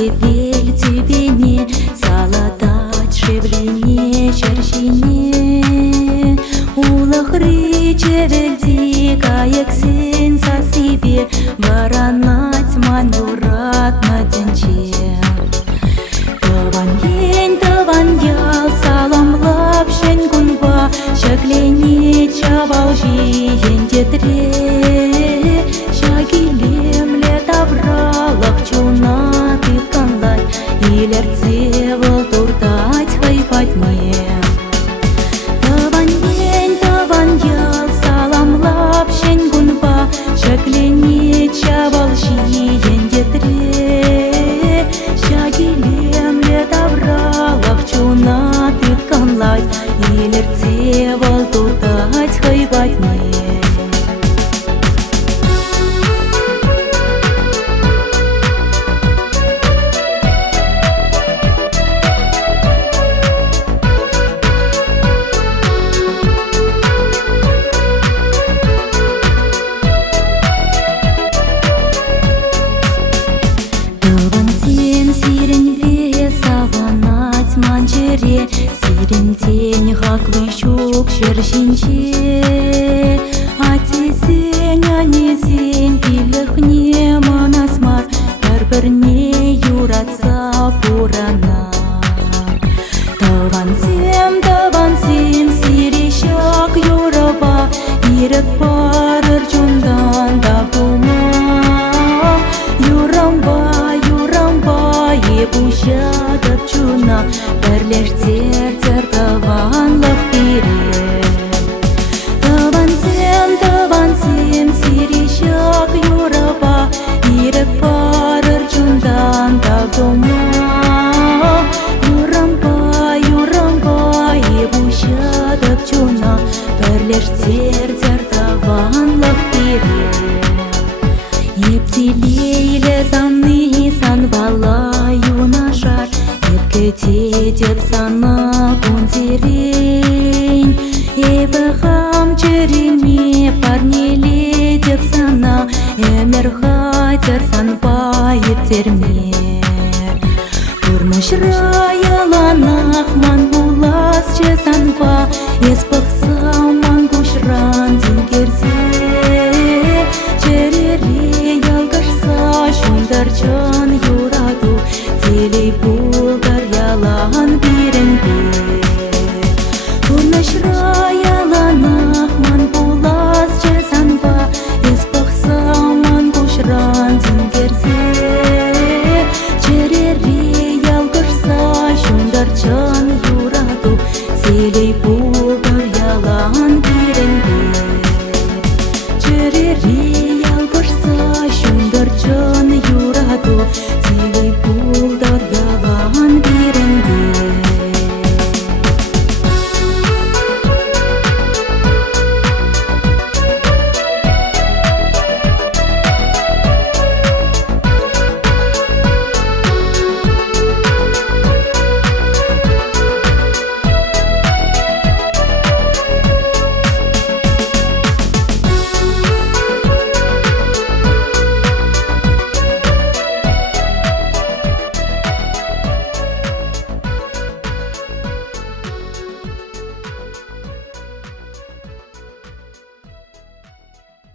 евель тюбене, салатать шевлене, чарщине. Улахры чевельди, каексен сасибе, баранать манюрат на денче. Таван ял, саламлап шен кунба, шаклене чавал жиен детре. Шагилемле тавралах чуна тытканлай, илерце выл туртать хайпать мне. Таван ял, саламлап шен кунба, шаклене чавал жиен детре. Шагилемле тавралах чуна тытканлай, илерце выл туртать хайпать мне. Манчере, сирен тень, хаклы щук, шершинче. Атисень, анисень, пилыхне манасмар, бір-бірне юратса пурана. Тавансем, сирещак юраба, ирек барыр чундан табума. Юрамба, ебушадып чуна, бірлештер таванлық бере. Тавансем, сирещак юраба, ирек барыр чундан табума. Юрамба, ебушадып чуна, бірлештер таванлық бере. Ептилейлі замны санвала юнашар, епкете деп сана кунзерень. Эбі хам череме парнеле деп сана, эмер хатер санпа ептерме. Курнышра яланах ман булас че санпа, еспықса ман кушран дингерзе.